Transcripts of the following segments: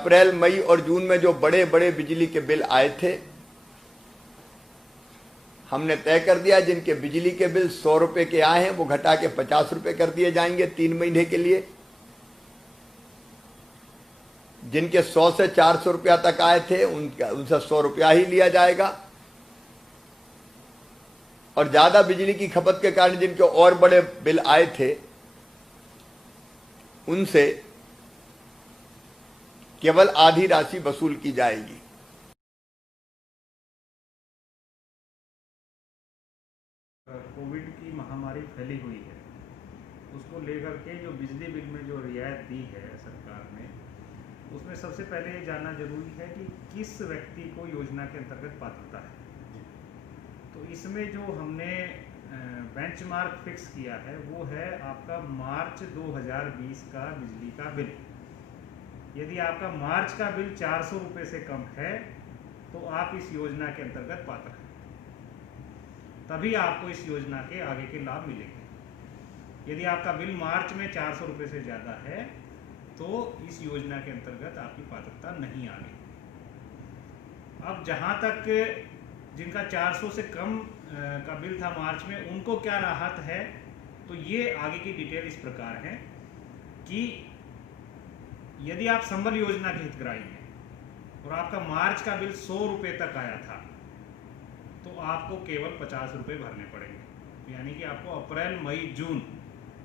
अप्रैल, मई और जून में जो बड़े बड़े बिजली के बिल आए थे, हमने तय कर दिया जिनके बिजली के बिल 100 रुपए के आए हैं वो घटा के 50 रुपए कर दिए जाएंगे 3 महीने के लिए। जिनके 100 से 400 रुपया तक आए थे उनसे 100 रुपया ही लिया जाएगा। और ज्यादा बिजली की खपत के कारण जिनके और बड़े बिल आए थे उनसे केवल आधी राशि वसूल की जाएगी। कोविड की महामारी फैली हुई है, उसको लेकर के जो बिजली बिल में जो रियायत दी है सरकार ने, उसमें सबसे पहले ये जानना जरूरी है कि किस व्यक्ति को योजना के अंतर्गत पात्रता है। तो इसमें जो हमने बेंचमार्क फिक्स किया है वो है आपका मार्च 2020 का बिजली का बिल। यदि आपका मार्च का बिल 400 रुपये से कम है तो आप इस योजना के अंतर्गत पात्र हैं, तभी आपको इस योजना के आगे के लाभ मिलेंगे। यदि आपका बिल मार्च में 400 रुपये से ज़्यादा है तो इस योजना के अंतर्गत आपकी पात्रता नहीं आनी। अब जहाँ तक जिनका 400 से कम का बिल था मार्च में, उनको क्या राहत है, तो ये आगे की डिटेल इस प्रकार है कि यदि आप संबल योजना के हितग्राही हैं और आपका मार्च का बिल 100 रुपये तक आया था तो आपको केवल 50 रुपये भरने पड़ेंगे। यानी कि आपको अप्रैल, मई, जून,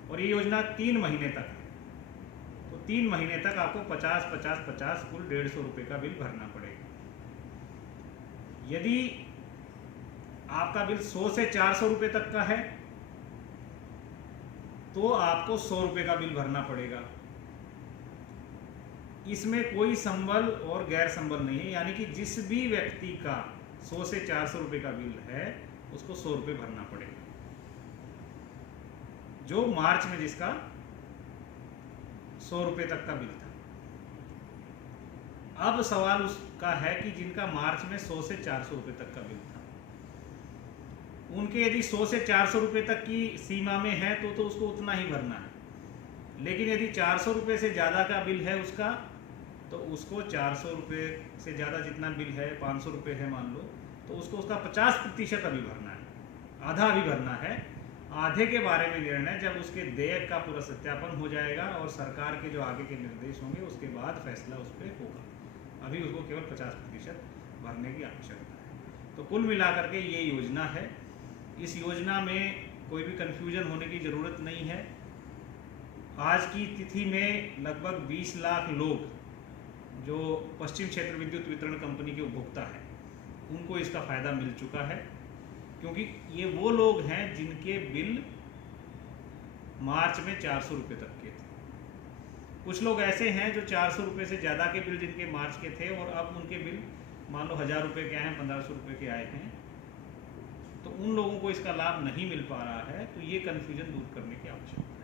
और ये योजना 3 महीने तक है, तो 3 महीने तक आपको 50, 50, 50 कुल 150 रुपये का बिल भरना पड़ेगा। यदि आपका बिल 100 से 400 रुपये तक का है तो आपको 100 रुपये का बिल भरना पड़ेगा। इसमें कोई संबल और गैर संबल नहीं है, यानी कि जिस भी व्यक्ति का 100 से 400 रुपये का बिल है उसको 100 रुपये भरना पड़ेगा, जो मार्च में जिसका 100 रुपये तक का बिल था। अब सवाल उसका है कि जिनका मार्च में 100 से 400 रुपये तक का बिल था, उनके यदि 100 से 400 रुपये तक की सीमा में है तो उसको उतना ही भरना है। लेकिन यदि 400 रुपये से ज़्यादा का बिल है उसका, तो उसको 400 रुपये से ज़्यादा जितना बिल है, 500 रुपये है मान लो, तो उसको उसका 50% अभी भरना है, आधा अभी भरना है। आधे के बारे में निर्णय जब उसके देयक का पूरा सत्यापन हो जाएगा और सरकार के जो आगे के निर्देश होंगे उसके बाद फैसला उस पर होगा। अभी उसको केवल 50% भरने की आवश्यकता है। तो कुल मिलाकर के ये योजना है। इस योजना में कोई भी कन्फ्यूजन होने की ज़रूरत नहीं है। आज की तिथि में लगभग 20 लाख लोग जो पश्चिम क्षेत्र विद्युत वितरण कंपनी के उपभोक्ता हैं उनको इसका फ़ायदा मिल चुका है, क्योंकि ये वो लोग हैं जिनके बिल मार्च में 400 रुपये तक के थे। कुछ लोग ऐसे हैं जो 400 रुपये से ज़्यादा के बिल जिनके मार्च के थे और अब उनके बिल मान लो 1000 रुपये के आए हैं, 1500 रुपये के आए हैं, तो उन लोगों को इसका लाभ नहीं मिल पा रहा है। तो ये कन्फ्यूजन दूर करने की आवश्यकता है।